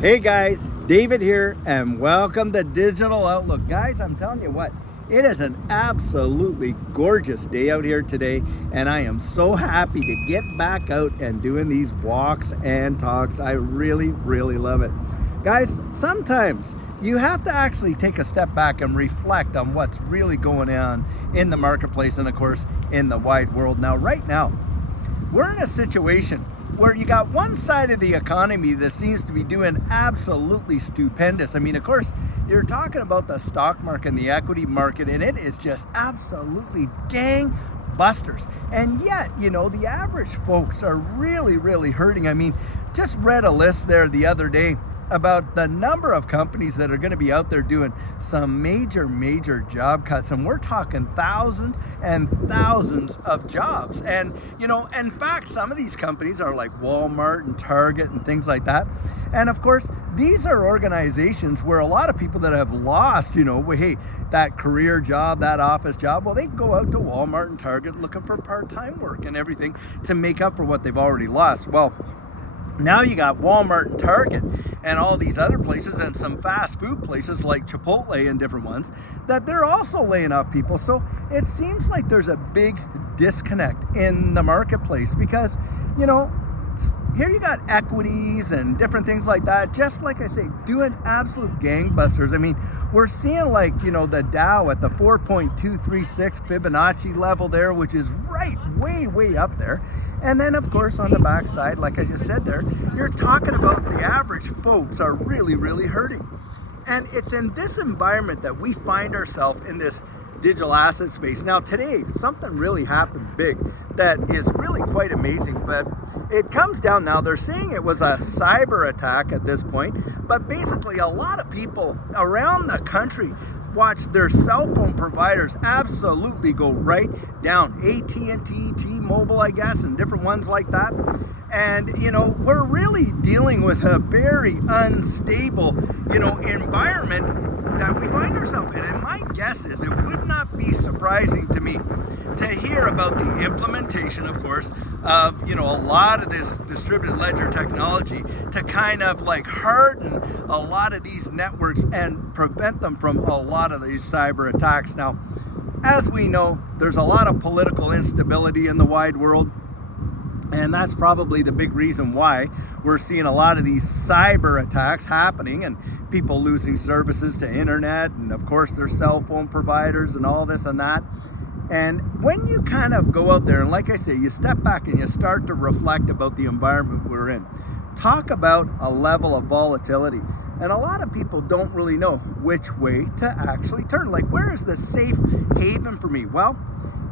Hey guys, David here, and welcome to Digital Outlook. Guys, I'm telling you what, it is an absolutely gorgeous day out here today, and I am so happy to get back out and doing these walks and talks. I really love it. Guys, sometimes you have to actually take a step back and reflect on what's really going on in the marketplace and of course in the wide world. Now, right now, we're in a situation where you got one side of the economy that seems to be doing absolutely stupendous. I mean, of course, you're talking about the stock market and the equity market, and it is just absolutely gangbusters. And yet, you know, the average folks are really hurting. I mean, just read a list there the other day about the number of companies that are going to be out there doing some major job cuts, and we're talking thousands and thousands of jobs. And you know, in fact, some of these companies are like Walmart and Target and things like that. And of course, these are organizations where a lot of people that have lost, you know, hey, that career job, that office job, well, they go out to Walmart and Target looking for part-time work and everything to make up for what they've already lost. Well, now you got Walmart and Target and all these other places and some fast food places like Chipotle and different ones that they're also laying off people. So it seems like there's a big disconnect in the marketplace because, you know, here you got equities and different things like that, just like I say, doing absolute gangbusters. I mean, we're seeing like, you know, the Dow at the 4.236 Fibonacci level there, which is right way up there. And then, of course, on the backside, like I just said there, you're talking about the average folks are really hurting. And it's in this environment that we find ourselves in this digital asset space. Now, today, something really happened big that is really quite amazing, but it comes down now. They're saying it was a cyber attack at this point, but basically a lot of people around the country watch their cell phone providers absolutely go right down. AT&T, T-Mobile, I guess, and different ones like that. And, you know, we're really dealing with a very unstable, you know, environment that we find ourselves in. And my guess is it would not be surprising to me to hear about the implementation, of course, of, you know, a lot of this distributed ledger technology to kind of like harden a lot of these networks and prevent them from a lot of these cyber attacks. Now, as we know, there's a lot of political instability in the wide world, and that's probably the big reason why we're seeing a lot of these cyber attacks happening and people losing services to internet and of course their cell phone providers and all this and that. And when you kind of go out there and, like I say, you step back and you start to reflect about the environment we're in, talk about a level of volatility. And a lot of people don't really know which way to actually turn. Like, where is the safe haven for me? Well,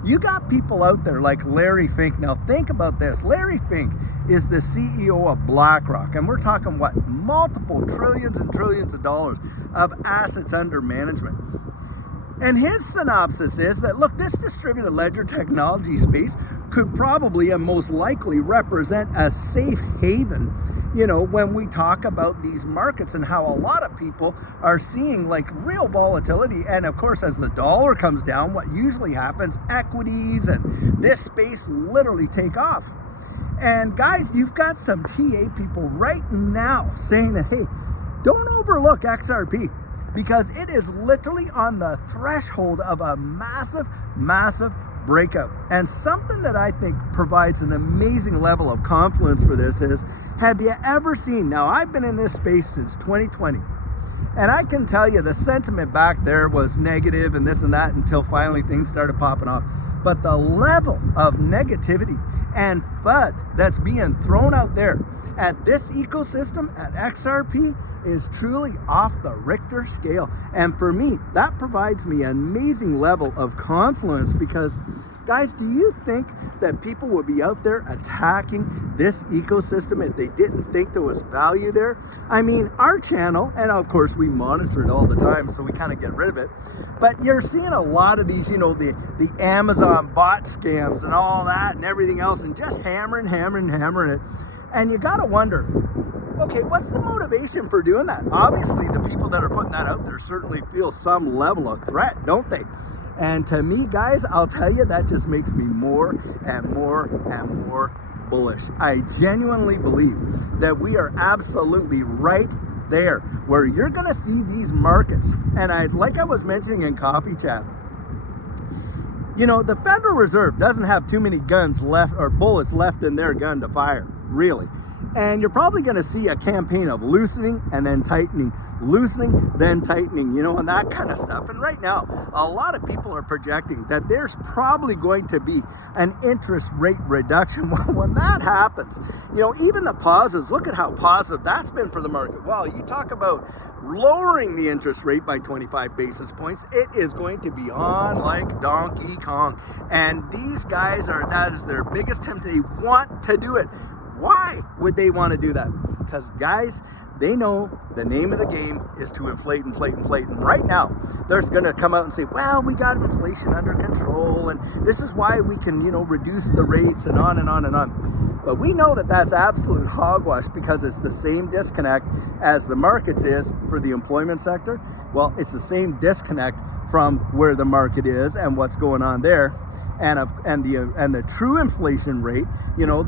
you got people out there like Larry Fink. Now, think about this. Larry Fink is the CEO of BlackRock, and we're talking, what, multiple trillions and trillions of dollars of assets under management. And his synopsis is that, look, this distributed ledger technology space could probably and most likely represent a safe haven, you know, when we talk about these markets and how a lot of people are seeing like real volatility. And of course, as the dollar comes down, what usually happens, equities and this space literally take off. And guys, you've got some TA people right now saying that, hey, don't overlook XRP, because it is literally on the threshold of a massive breakout. And something that I think provides an amazing level of confluence for this is, have you ever seen, now I've been in this space since 2020, and I can tell you the sentiment back there was negative and this and that until finally things started popping off. But the level of negativity and FUD that's being thrown out there at this ecosystem, at XRP, is truly off the Richter scale. And for me, that provides me an amazing level of confluence because, guys, do you think that people would be out there attacking this ecosystem if they didn't think there was value there? I mean, our channel, and of course we monitor it all the time, so we kind of get rid of it, but you're seeing a lot of these, you know, the Amazon bot scams and all that and everything else, and just hammering it. And you gotta wonder, okay, what's the motivation for doing that? Obviously, the people that are putting that out there certainly feel some level of threat, don't they? And to me, guys, I'll tell you, that just makes me more and more bullish. I genuinely believe that we are absolutely right there where you're going to see these markets. And like I was mentioning in Coffee Chat, you know, the Federal Reserve doesn't have too many guns left or bullets left in their gun to fire, really. And you're probably going to see a campaign of loosening and then tightening, loosening, then tightening, you know, and that kind of stuff. And right now, a lot of people are projecting that there's probably going to be an interest rate reduction. When that happens, you know, even the pauses, look at how positive that's been for the market. Well, you talk about lowering the interest rate by 25 basis points, it is going to be on like Donkey Kong. And these guys that is their biggest temptation. They want to do it. Why would they want to do that? Because guys, they know the name of the game is to inflate. And right now, they're going to come out and say, well, we got inflation under control, and this is why we can, you know, reduce the rates, and on and on and on. But we know that that's absolute hogwash, because it's the same disconnect as the markets is for the employment sector. Well, it's the same disconnect from where the market is and what's going on there, and the true inflation rate, you know,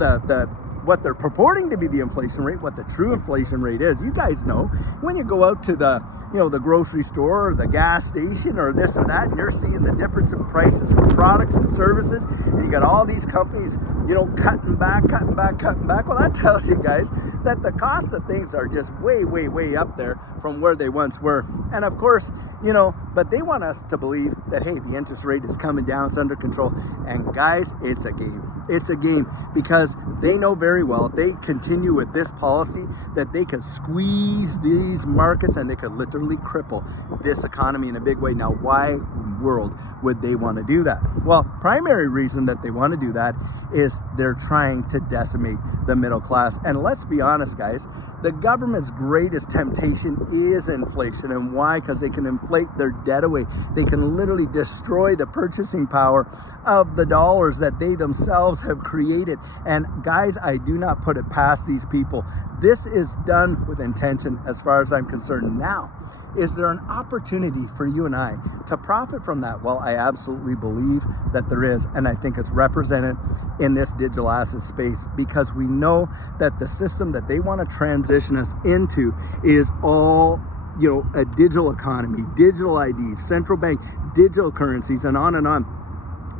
what they're purporting to be the inflation rate, what the true inflation rate is. You guys know when you go out to the, you know, the grocery store or the gas station or this or that, and you're seeing the difference in prices for products and services, and you got all these companies, you know, cutting back. Well, that tells you guys that the cost of things are just way up there from where they once were. And of course, you know, but they want us to believe that, hey, the interest rate is coming down, it's under control. And guys, it's a game. It's a game, because they know very well if they continue with this policy that they could squeeze these markets and they could literally cripple this economy in a big way. Now, why in the world would they want to do that? Well, primary reason that they want to do that is they're trying to decimate the middle class. And let's be honest, guys, the government's greatest temptation is inflation. And why? Because they can inflate their debt away. They can literally destroy the purchasing power of the dollars that they themselves have created. And guys, I do not put it past these people. This is done with intention as far as I'm concerned. Now, is there an opportunity for you and I to profit from that? Well, I absolutely believe that there is, and I think it's represented in this digital asset space, because we know that the system that they want to transition us into is all, you know, a digital economy, digital IDs, central bank, digital currencies, and on and on.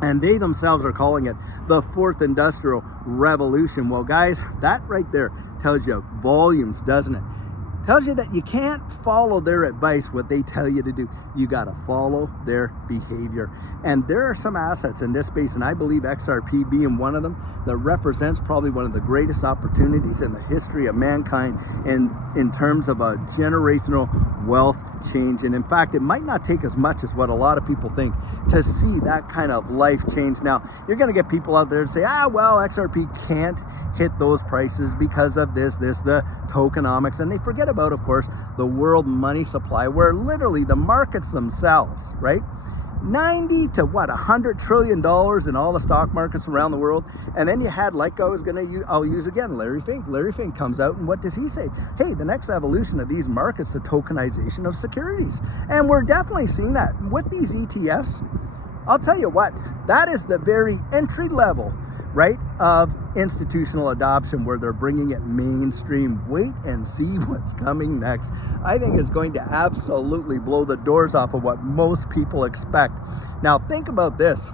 And they themselves are calling it the fourth industrial revolution. Well, guys, that right there tells you volumes, doesn't it? Tells you that you can't follow their advice, what they tell you to do. You got to follow their behavior. And there are some assets in this space, and I believe XRP being one of them, that represents probably one of the greatest opportunities in the history of mankind in terms of a generational wealth change. And in fact, it might not take as much as what a lot of people think to see that kind of life change. Now, you're going to get people out there to say, well, XRP can't hit those prices because of the tokenomics. And they forget about, of course, the world money supply, where literally the markets themselves, right? 90 to $100 trillion in all the stock markets around the world. And then you had, like I'll use again, Larry Fink. Larry Fink comes out, and what does he say? Hey, the next evolution of these markets, the tokenization of securities. And we're definitely seeing that with these ETFs. I'll tell you what, that is the very entry level, right, of institutional adoption, where they're bringing it mainstream. Wait and see what's coming next. I think it's going to absolutely blow the doors off of what most people expect. Now, think about this.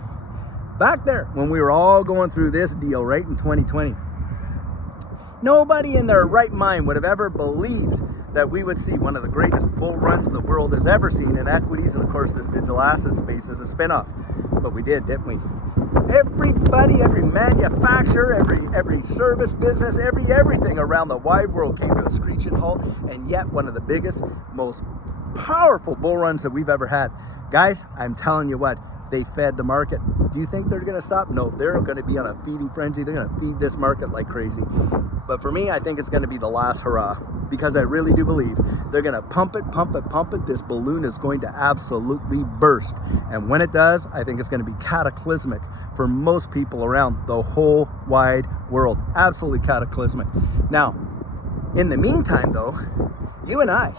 Back there, when we were all going through this deal, right, in 2020, nobody in their right mind would have ever believed that we would see one of the greatest bull runs the world has ever seen in equities, and of course this digital asset space is a spinoff. But we did, didn't we? Everybody, every manufacturer, every service business, everything around the wide world came to a screeching halt, and yet one of the biggest, most powerful bull runs that we've ever had. Guys, I'm telling you what, they fed the market. Do you think they're going to stop? No, they're going to be on a feeding frenzy. They're going to feed this market like crazy. But for me, I think it's going to be the last hurrah, because I really do believe they're going to pump it. This balloon is going to absolutely burst. And when it does, I think it's going to be cataclysmic for most people around the whole wide world. Absolutely cataclysmic. Now, in the meantime, though, you and I,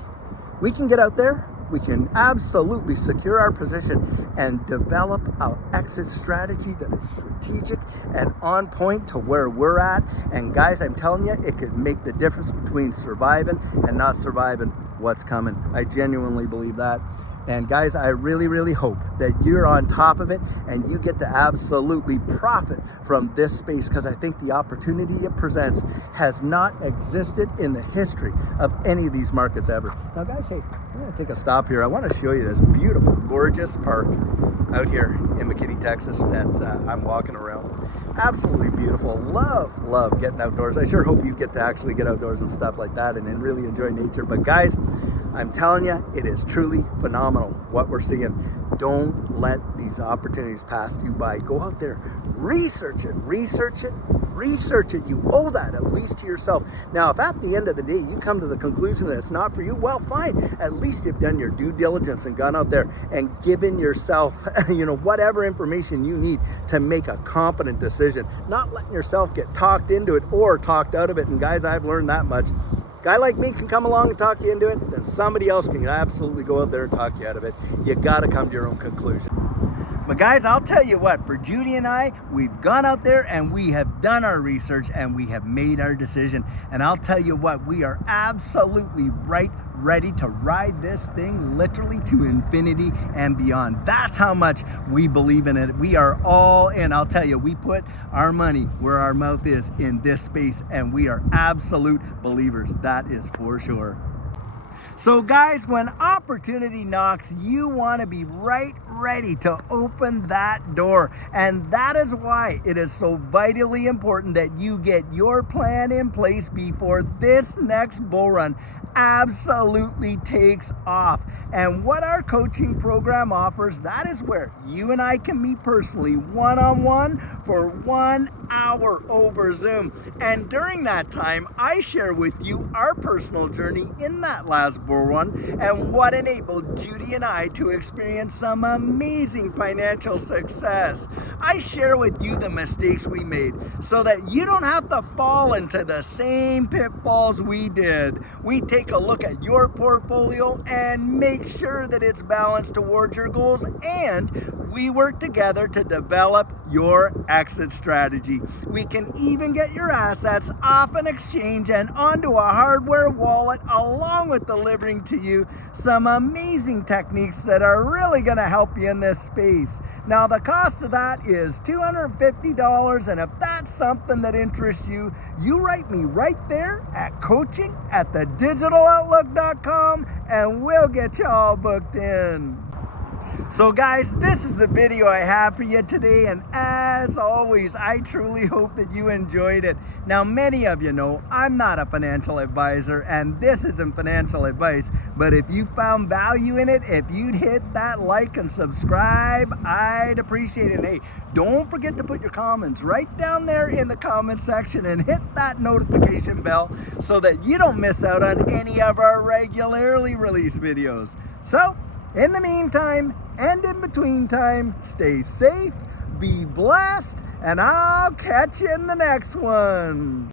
we can get out there. We can absolutely secure our position and develop our exit strategy that is strategic and on point to where we're at. And guys, I'm telling you, it could make the difference between surviving and not surviving what's coming. I genuinely believe that. And guys, I really hope that you're on top of it and you get to absolutely profit from this space, because I think the opportunity it presents has not existed in the history of any of these markets ever. Now guys, hey, I'm gonna take a stop here. I wanna show you this beautiful, gorgeous park out here in McKinney, Texas that I'm walking around. Absolutely beautiful. Love getting outdoors. I sure hope you get to actually get outdoors and stuff like that and really enjoy nature. But guys, I'm telling you, it is truly phenomenal what we're seeing. Don't let these opportunities pass you by. Go out there, research it. You owe that at least to yourself. Now, if at the end of the day you come to the conclusion that it's not for you, well, fine. At least you've done your due diligence and gone out there and given yourself, whatever information you need to make a competent decision. Not letting yourself get talked into it or talked out of it. And guys, I've learned that much. Guy like me can come along and talk you into it, then somebody else can absolutely go out there and talk you out of it. You got to come to your own conclusion. But guys, I'll tell you what, for Judy and I, we've gone out there and we have done our research and we have made our decision. And I'll tell you what, we are absolutely ready to ride this thing literally to infinity and beyond. That's how much we believe in it. We are all in. I'll tell you, we put our money where our mouth is in this space, and we are absolute believers. That is for sure. So guys, when opportunity knocks, you want to be ready to open that door. And that is why it is so vitally important that you get your plan in place before this next bull run absolutely takes off. And what our coaching program offers, that is where you and I can meet personally one-on-one for 1 hour over Zoom. And during that time, I share with you our personal journey in that last bull run and what enabled Judy and I to experience some amazing financial success. I share with you the mistakes we made so that you don't have to fall into the same pitfalls we did. We take a look at your portfolio and make sure that it's balanced towards your goals, and we work together to develop your exit strategy. We can even get your assets off an exchange and onto a hardware wallet, along with delivering to you some amazing techniques that are really going to help you in this space. Now, the cost of that is $250, and if that's something that interests you, you write me right there at coaching@thedigital.com and we'll get you all booked in. So guys, this is the video I have for you today, and as always, I truly hope that you enjoyed it. Now, many of you know I'm not a financial advisor, and this isn't financial advice, but if you found value in it, if you'd hit that like and subscribe, I'd appreciate it. Hey, don't forget to put your comments right down there in the comment section and hit that notification bell so that you don't miss out on any of our regularly released videos. So, in the meantime, and in between time, stay safe, be blessed, and I'll catch you in the next one.